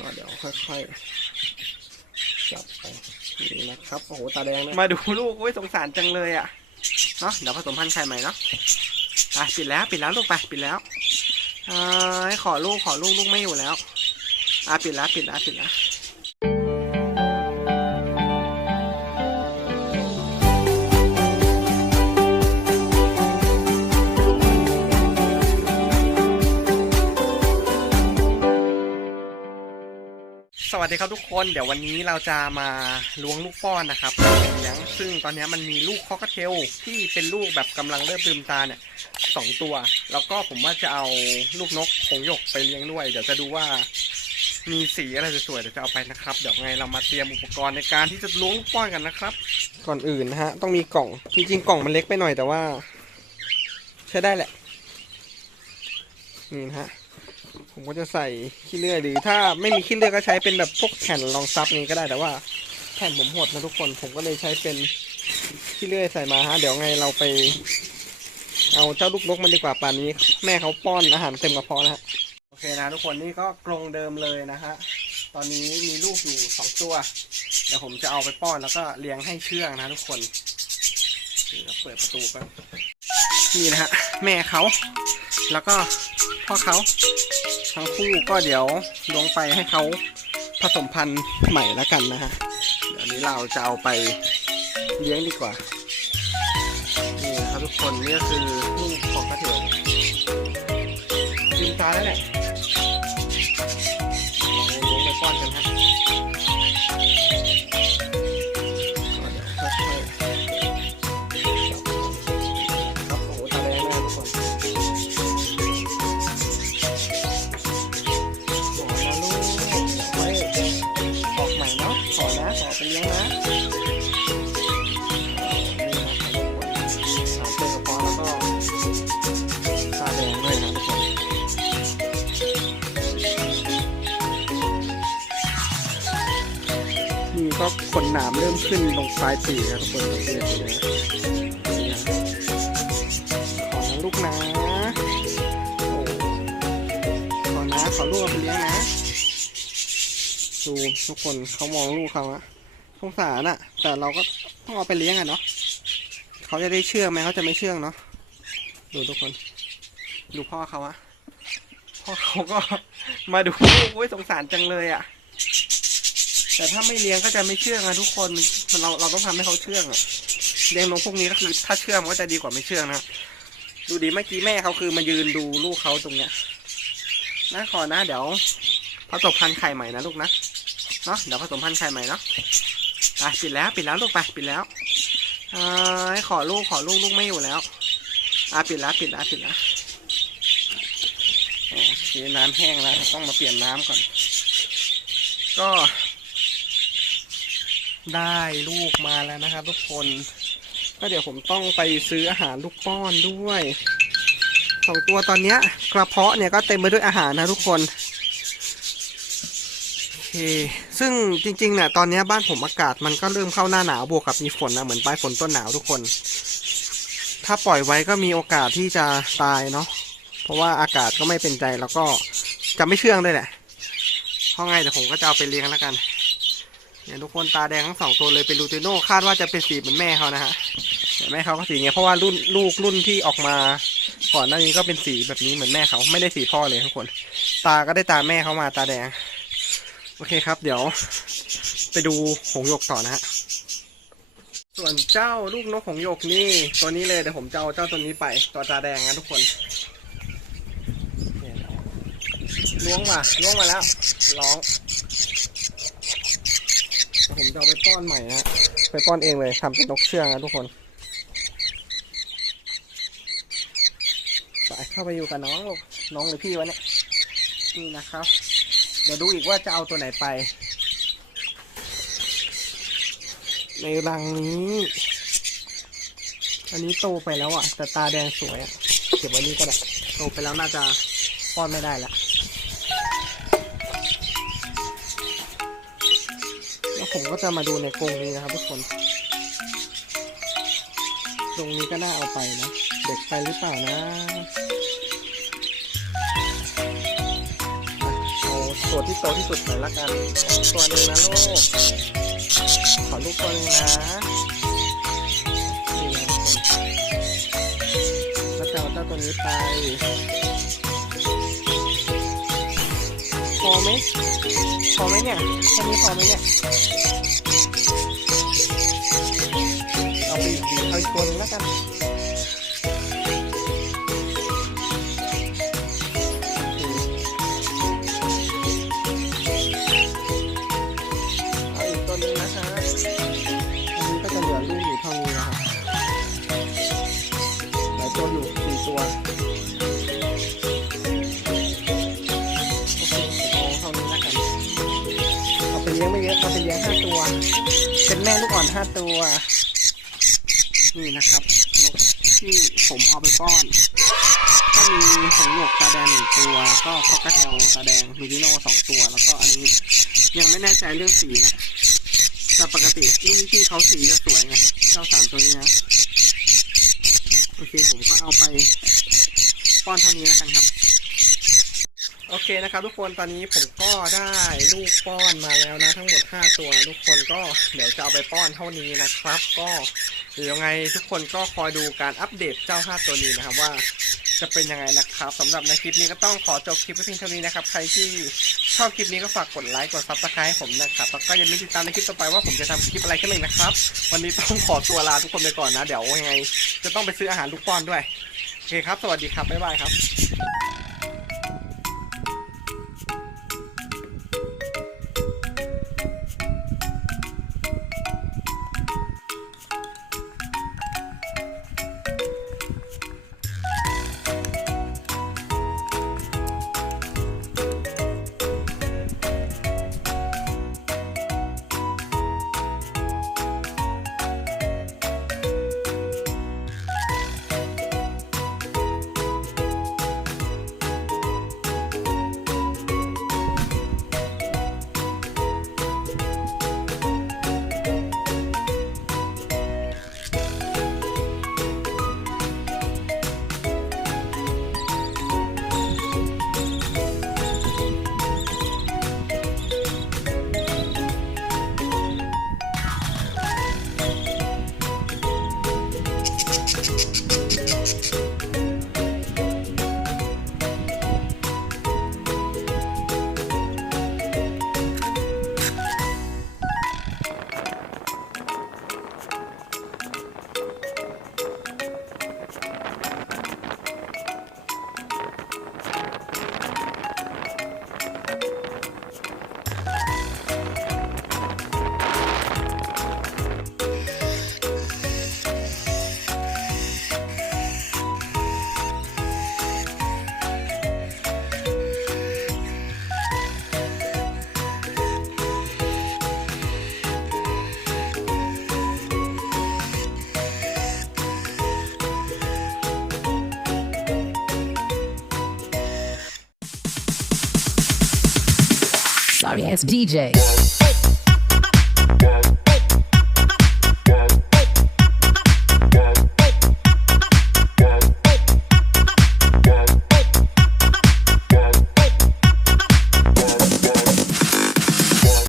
ก็เดี๋ยวค่อยๆจับไปนี่นะครับโอ้โหตาแดงเลยมาดูลูกโอ้ยสงสารจังเลยอะเนาะเดี๋ยวผสมพันธุ์ไข่ใหม่เนาะไปปิดแล้วปิดแล้วลูกไปปิดแล้วอ่าให้ขอลูกขอลูกลูกไม่อยู่แล้วอะปิดแล้วปิดแล้วปิดแล้ว สวัสดีครับทุกคนเดี๋ยววันนี้เราจะมาล้วงลูกป้อนนะครับเลี้ยงซึ่งตอนนี้มันมีลูกคอกเทลที่เป็นลูกแบบกำลังเริ่มลืมตาเนี่ยสองตัว แล้วก็ผมว่าจะเอาลูกนกหงยกไปเลี้ยงด้วย เดี๋ยวจะดูว่ามีสีอะไรสวยๆเดี๋ยวจะเอาไปนะครับ เดี๋ยวไงเรามาเตรียมอุปกรณ์ในการที่จะล้วงลูกป้อนกันนะครับ ก่อนอื่นนะฮะต้องมีกล่องจริงๆกล่องมันเล็กไปหน่อยแต่ว่า ใช้ได้แหละนี่นะฮะ ผมก็จะใส่ขี้เลื่อยหรือถ้าไม่มีขี้เลื่อยก็ใช้เป็นแบบพวกแผ่นรองซับนี้ก็ได้แต่ว่าแผ่นผมหดนะทุกคนผมก็เลยใช้เป็นขี้เลื่อยใส่มาฮะเดี๋ยวไงเราไป เอาเจ้าลูกนกมันดีกว่าป่านนี้ แม่เขาป้อนอาหารเต็มกระเพาะนะฮะโอเคนะทุกคนนี่ก็กรงเดิมเลยนะฮะตอนนี้มีลูกอยู่สองตัวเดี๋ยวผมจะเอาไปป้อนแล้วก็เลี้ยงให้เชื่องนะทุกคนเดี๋ยวเปิดประตูกันนี่นะฮะแม่เขา แล้วก็พ่อเขา ทั้งคู่ก็เดี๋ยวลงไปให้เขาผสมพันธุ์ใหม่แล้วกันนะฮะ เดี๋ยวนี้เราจะเอาไปเลี้ยงดีกว่า นี่ครับทุกคนนี่ก็คือลูกของกระเถิบกินตายแล้วแหละเราเลี้ยงไปป้อนกันฮะ นี่ก็ขนหนามเริ่มขึ้นตรงปลายปีกนะทุกคนเกตดูนะนี่นะขอนะลูกนะโอ้ขอนะขอลูกเอาไปเลี้ยงนะดูทุกคนเขามองลูกเขาอะสงสารอะแต่เราก็ต้องเอาไปเลี้ยงอะเนาะเขาจะได้เชื่องไหมเขาจะไม่เชื่องเนาะดูทุกคน ดูพ่อเขาอะพ่อเขาก็มาดูลูกโอ้ยสงสารจังเลยอะ แต่ถ้าไม่เลี้ยงก็จะไม่เชื่องอะทุกคนมันเราเราต้องทำให้เขาเชื่องอะเลี้ยงนกพวกนี้ก็คือ ถ้าเชื่องมันก็จะดีกว่าไม่เชื่องนะดูดีเมื่อกี้แม่เขาคือมายืนดูลูกเขาตรงเนี้ยนะขอนะเดี๋ยวผสมพันธุ์ไข่ใหม่นะลูกนะเนาะเดี๋ยวผสมพันธุ์ไข่ใหม่เนาะไปปิดแล้วปิดแล้วลูกไปปิดแล้วอ่าให้ขอลูกขอลูกลูกไม่อยู่แล้วอ่าปิดแล้วปิดแล้วปิดแล้วโอเคน้ำแห้งแล้วต้องมาเปลี่ยนน้ำก่อน ก็ ได้ลูกมาแล้วนะครับ ทุกคน ก็เดี๋ยวผมต้องไปซื้ออาหารลูกป้อนด้วยสองตัวตอนเนี้ยกระเพาะเนี่ยก็เต็มไปด้วยอาหารนะทุกคนโอเคซึ่งจริงๆเนี่ยตอนนี้บ้านผมอากาศมันก็เริ่มเข้าหน้าหนาวบวกกับมีฝนนะเหมือนปลายฝนต้นหนาวทุกคน ถ้าปล่อยไว้ก็มีโอกาสที่จะตายเนาะเพราะว่าอากาศก็ไม่เป็นใจแล้วก็จะไม่เชื่องด้วยแหละเพราะไงเดี๋ยวผมก็จะเอาไปเลี้ยงแล้วกัน เนี่ยทุกคนตาแดงทั้งสองตัวเลยเป็นลูติโน่คาดว่าจะเป็นสีเหมือนแม่เขานะฮะแม่เขาก็สีเงี้ยเพราะว่ารุ่นลูกรุ่นที่ออกมาก่อนหน้านี้ก็เป็นสีแบบนี้เหมือนแม่เขาไม่ได้สีพ่อเลยทุกคน ตาก็ได้ตาแม่เขามาตาแดง โอเคครับ เดี๋ยว ไปดูหงหยกต่อนะฮะส่วนเจ้าลูกนกหงหยกนี่ตัวนี้เลยเดี๋ยวผมจะเอาเจ้าตัวนี้ไปตัวตาแดงนะทุกคนล้วงมาล้วงมาแล้วร้อง ผมจะไปป้อนใหม่นะฮะไปป้อนเองเลยทำเป็นนกเชื่องนะทุกคนไปเข้าไปอยู่กับน้องลูกน้องหรือพี่วะเนี่ยนี่นะครับ เดี๋ยวดูอีกว่าจะเอาตัวไหนไป ในรังนี้ อันนี้โตไปแล้วอะ แต่ตาแดงสวยอะ เก็บไว้นี่ก็ได้ โตไปแล้วน่าจะป้อนไม่ได้ละ ผมก็จะมาดูในกรงนี้นะครับทุกคน ตรงนี้ก็น่าเอาไปนะ เด็กไปหรือเปล่านะเอาตัวที่โตที่สุดหน่อยละกัน ตัวหนึ่งนะลูก ขอลูกตัวหนึงนะนี่นะทุกคนแล้วจะเอาเจ้าตัวนี้ไป อไหมพอไหมเนี่ยแค่นี้พอไหมเนี่ยเอาไปอีกดีเอาอีกตัวนึงแล้วกัน เอาไปเลี้ยงไม่เยอะเอาไปเลี้ยงห้าตัว เป็นแม่ลูกอ่อนห้าตัว นี่นะครับนกที่ผมเอาไปป้อน ก็มีหงส์หยกตาแดงหนึ่งตัว ก็คอกระเทลตาแดงมิลิโนสองตัว แล้วก็อันนี้ยังไม่แน่ใจเรื่องสีนะแต่ปกติรุ่นที่เขาสีจะสวยไงเจ้าสามตัวนี้นะโอเคผมก็เอาไปป้อนเท่านี้แล้วกันครับ โอเคนะครับทุกคนตอนนี้ผมก็ได้ลูกป้อนมาแล้วนะทั้งหมด 5 ตัวทุกคนก็เดี๋ยวจะเอาไปป้อนเท่านี้นะครับ ก็เดี๋ยวยังไงทุกคนก็คอยดูการอัปเดตเจ้า 5 ตัวนี้นะครับว่าจะเป็นยังไงนะครับสำหรับในคลิปนี้ก็ต้องขอจบคลิปไว้เพียงเท่านี้นะครับ ใครที่ชอบคลิปนี้ก็ฝากกดไลค์กดซับสไครต์ให้ผมนะครับแล้วก็อย่าลืมติดตามในคลิปต่อไปว่าผมจะทำคลิปอะไรขึ้นอีกนะครับ วันนี้ต้องขอตัวลาทุกคนไปก่อนนะ เดี๋ยวยังไง จะต้องไปซื้ออาหารลูกป้อนด้วยโอเคครับ สวัสดีครับบ๊ายบายครับ It's DJ.